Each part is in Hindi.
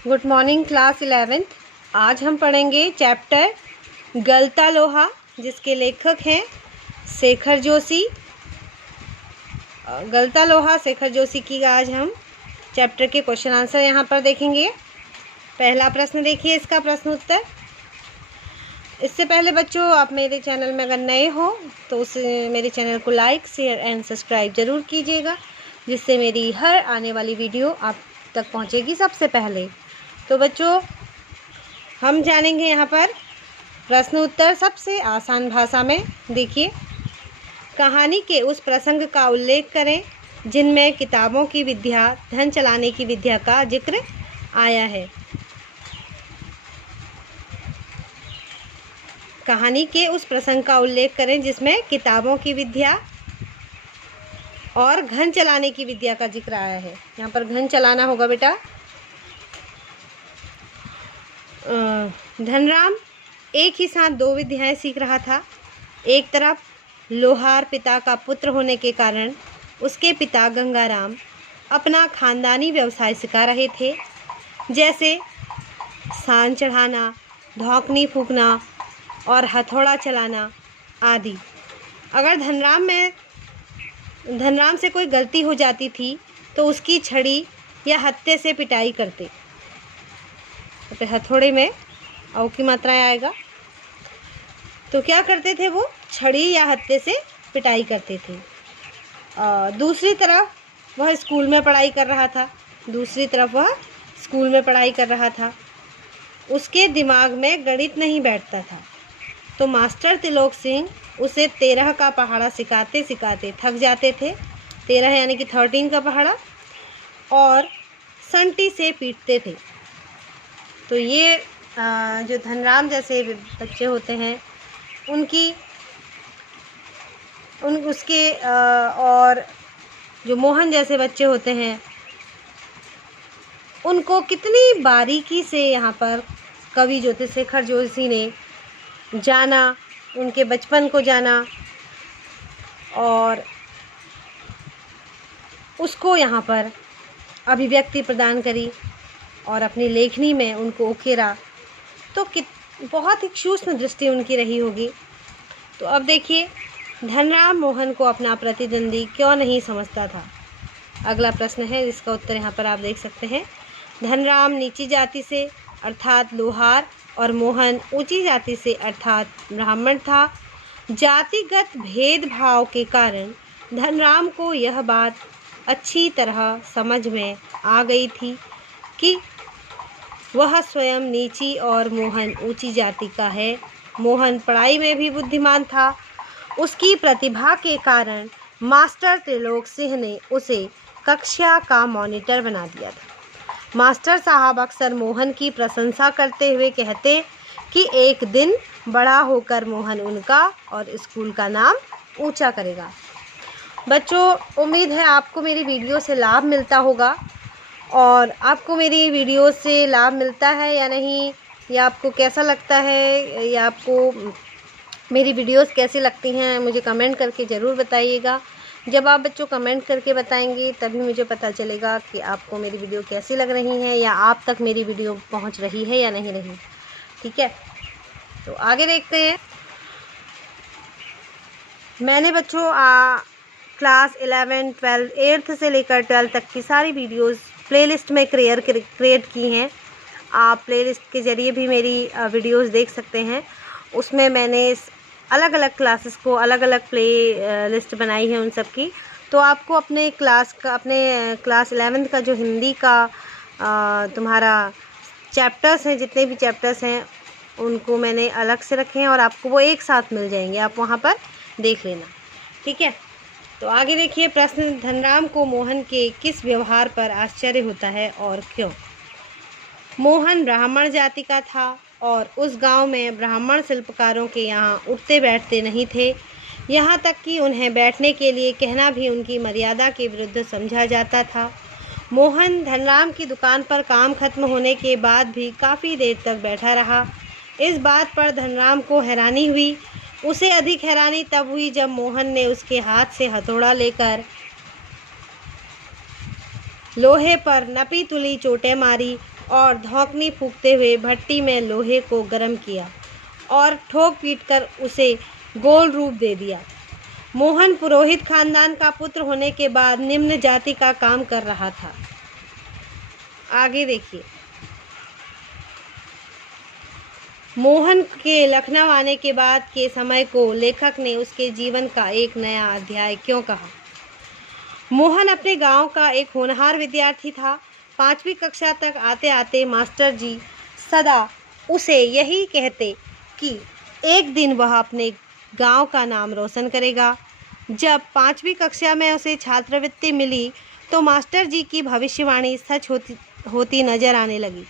Good morning class 11th। आज हम पढ़ेंगे चैप्टर गलता लोहा, जिसके लेखक हैं शेखर जोशी। गलता लोहा शेखर जोशी की आज हम चैप्टर के क्वेश्चन आंसर यहाँ पर देखेंगे। पहला प्रश्न देखिए, इसका प्रश्न उत्तर। इससे पहले बच्चों, आप मेरे चैनल में अगर नए हो तो मेरे चैनल को लाइक, शेयर एंड सब्सक्राइब ज़रूर कीजिएगा, जिससे मेरी हर आने वाली वीडियो आप तक पहुँचेगी सबसे पहले। तो बच्चों, हम जानेंगे यहाँ पर प्रश्न उत्तर सबसे आसान भाषा में। देखिए, कहानी के उस प्रसंग का उल्लेख करें जिनमें किताबों की विद्या, धन चलाने की विद्या का जिक्र आया है। कहानी के उस प्रसंग का उल्लेख करें जिसमें किताबों की विद्या और धन चलाने की विद्या का जिक्र आया है। यहाँ पर धन चलाना होगा बेटा। धनराम एक ही साथ दो विद्याएं सीख रहा था। एक तरफ लोहार पिता का पुत्र होने के कारण उसके पिता गंगाराम अपना खानदानी व्यवसाय सिखा रहे थे, जैसे सान चढ़ाना, धौकनी फूंकना और हथौड़ा चलाना आदि। अगर धनराम से कोई गलती हो जाती थी तो उसकी छड़ी या हत्थे से पिटाई करते। तो हथौड़े में औ की मात्रा आएगा, तो क्या करते थे वो? छड़ी या हत्थे से पिटाई करते थे। दूसरी तरफ वह स्कूल में पढ़ाई कर रहा था। उसके दिमाग में गणित नहीं बैठता था, तो मास्टर त्रिलोक सिंह उसे 13 का पहाड़ा सिखाते सिखाते थक जाते थे। 13 यानी कि 13 का पहाड़ा, और संटी से पीटते थे। तो ये जो धनराम जैसे बच्चे होते हैं और जो मोहन जैसे बच्चे होते हैं, उनको कितनी बारीकी से यहाँ पर कवि जो थे शेखर जोशी ने जाना, उनके बचपन को जाना और उसको यहाँ पर अभिव्यक्ति प्रदान करी और अपनी लेखनी में उनको उकेरा। तो बहुत ही सूक्ष्म दृष्टि उनकी रही होगी। तो अब देखिए, धनराम मोहन को अपना प्रतिद्वंदी क्यों नहीं समझता था? अगला प्रश्न है, जिसका उत्तर यहाँ पर आप देख सकते हैं। धनराम नीची जाति से अर्थात लोहार और मोहन ऊंची जाति से अर्थात ब्राह्मण था। जातिगत भेदभाव के कारण धनराम को यह बात अच्छी तरह समझ में आ गई थी कि वह स्वयं नीची और मोहन ऊंची जाति का है। मोहन पढ़ाई में भी बुद्धिमान था। उसकी प्रतिभा के कारण मास्टर त्रिलोक सिंह ने उसे कक्षा का मॉनिटर बना दिया था। मास्टर साहब अक्सर मोहन की प्रशंसा करते हुए कहते कि एक दिन बड़ा होकर मोहन उनका और स्कूल का नाम ऊंचा करेगा। बच्चों, उम्मीद है आपको मेरी वीडियो से लाभ मिलता होगा। और आपको मेरी वीडियो से लाभ मिलता है या नहीं, या आपको कैसा लगता है, या आपको मेरी वीडियोस कैसी लगती हैं, मुझे कमेंट करके ज़रूर बताइएगा। जब आप बच्चों कमेंट करके बताएंगे तभी मुझे पता चलेगा कि आपको मेरी वीडियो कैसी लग रही है, या आप तक मेरी वीडियो पहुंच रही है या नहीं रही। ठीक है, तो आगे देखते हैं। मैंने बच्चों क्लास 11, 12, 8th से लेकर 12th तक की सारी वीडियोस प्लेलिस्ट में क्रिएट की हैं। आप प्लेलिस्ट के ज़रिए भी मेरी वीडियोस देख सकते हैं। उसमें मैंने अलग अलग क्लासेस को अलग अलग प्ले लिस्ट बनाई है उन सब की। तो आपको अपने क्लास 11th का जो हिंदी का तुम्हारा चैप्टर्स हैं, जितने भी चैप्टर्स हैं उनको मैंने अलग से रखे हैं और आपको वो एक साथ मिल जाएंगे, आप वहाँ पर देख लेना। ठीक है, तो आगे देखिए प्रश्न। धनराम को मोहन के किस व्यवहार पर आश्चर्य होता है और क्यों? मोहन ब्राह्मण जाति का था और उस गांव में ब्राह्मण शिल्पकारों के यहाँ उठते बैठते नहीं थे। यहाँ तक कि उन्हें बैठने के लिए कहना भी उनकी मर्यादा के विरुद्ध समझा जाता था। मोहन धनराम की दुकान पर काम खत्म होने के बाद भी काफ़ी देर तक बैठा रहा। इस बात पर धनराम को हैरानी हुई। उसे अधिक हैरानी तब हुई जब मोहन ने उसके हाथ से हथौड़ा लेकर लोहे पर नपी तुली चोटें मारी और धौंकनी फूंकते हुए भट्टी में लोहे को गर्म किया और ठोक पीट कर उसे गोल रूप दे दिया। मोहन पुरोहित खानदान का पुत्र होने के बाद निम्न जाति का काम कर रहा था। आगे देखिए, मोहन के लखनऊ आने के बाद के समय को लेखक ने उसके जीवन का एक नया अध्याय क्यों कहा? मोहन अपने गांव का एक होनहार विद्यार्थी था। 5वीं कक्षा तक आते आते मास्टर जी सदा उसे यही कहते कि एक दिन वह अपने गांव का नाम रोशन करेगा। जब 5वीं कक्षा में उसे छात्रवृत्ति मिली तो मास्टर जी की भविष्यवाणी सच होती नजर आने लगी।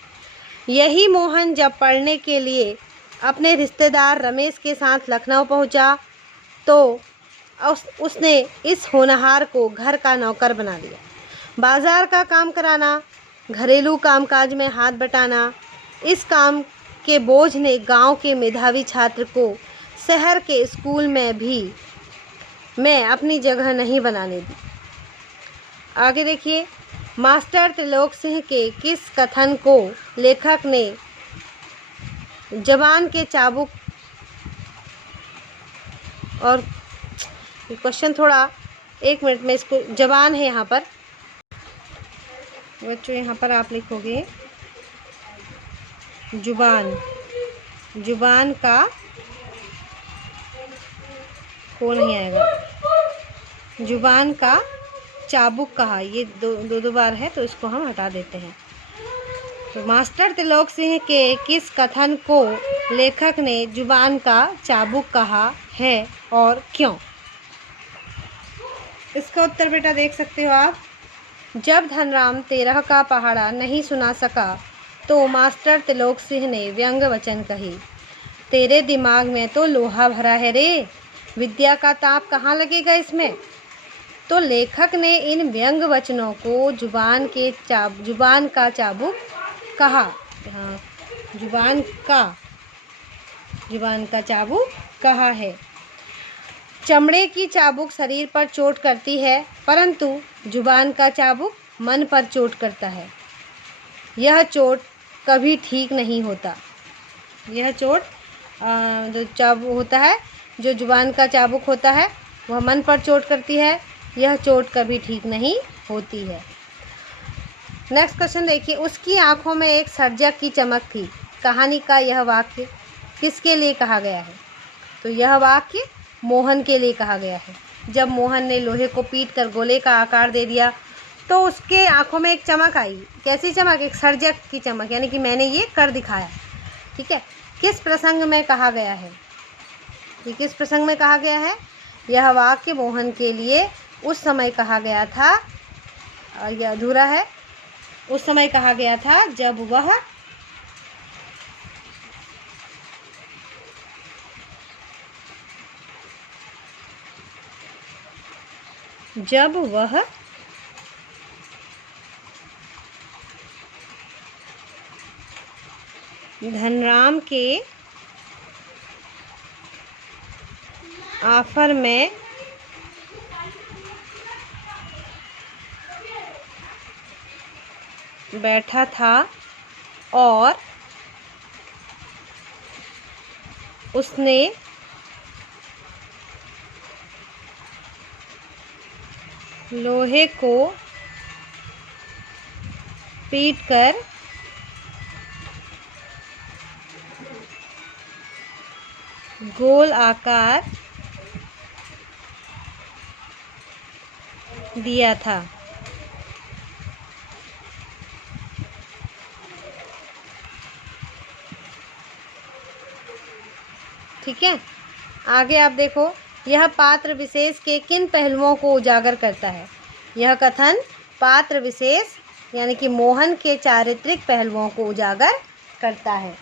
यही मोहन जब पढ़ने के लिए अपने रिश्तेदार रमेश के साथ लखनऊ पहुंचा तो उसने इस होनहार को घर का नौकर बना दिया। बाजार का काम कराना, घरेलू कामकाज में हाथ बटाना, इस काम के बोझ ने गांव के मेधावी छात्र को शहर के स्कूल में अपनी जगह नहीं बनाने दी। आगे देखिए, मास्टर त्रिलोक सिंह के किस कथन को लेखक ने जबान के चाबुक और क्वेश्चन थोड़ा 1 मिनट में इसको जबान है यहाँ पर बच्चों, यहाँ पर आप लिखोगे जुबान, जुबान का को नहीं आएगा, जुबान का चाबुक कहा। ये दो बार है तो इसको हम हटा देते हैं। तो मास्टर त्रिलोक सिंह के किस कथन को लेखक ने जुबान का चाबुक कहा है और क्यों? इसका उत्तर बेटा देख सकते हो आप। जब धनराम 13 का पहाड़ा नहीं सुना सका तो मास्टर त्रिलोक सिंह ने व्यंग वचन कही, तेरे दिमाग में तो लोहा भरा है रे, विद्या का ताप कहाँ लगेगा इसमें। तो लेखक ने इन व्यंग वचनों को जुबान का चाबुक कहा। जुबान का चाबुक कहा है। चमड़े की चाबुक शरीर पर चोट करती है, परंतु जुबान का चाबुक मन पर चोट करता है। यह चोट कभी ठीक नहीं होता। यह चोट जो चाबुक होता है, जो जुबान का चाबुक होता है, वह मन पर चोट करती है। यह चोट कभी ठीक नहीं होती है। नेक्स्ट क्वेश्चन देखिए, उसकी आंखों में एक सर्जक की चमक थी। कहानी का यह वाक्य किसके लिए कहा गया है? तो यह वाक्य मोहन के लिए कहा गया है। जब मोहन ने लोहे को पीट कर गोले का आकार दे दिया तो उसके आंखों में एक चमक आई। कैसी चमक? एक सर्जक की चमक, यानी कि मैंने ये कर दिखाया। ठीक है, किस प्रसंग में कहा गया है? ये किस प्रसंग में कहा गया है? यह वाक्य मोहन के लिए उस समय कहा गया था, यह अधूरा है, उस समय कहा गया था जब वह धनराम के ऑफर में बैठा था और उसने लोहे को पीटकर गोल आकार दिया था। ठीक है, आगे आप देखो, यह पात्र विशेष के किन पहलुओं को उजागर करता है? यह कथन पात्र विशेष यानी कि मोहन के चारित्रिक पहलुओं को उजागर करता है।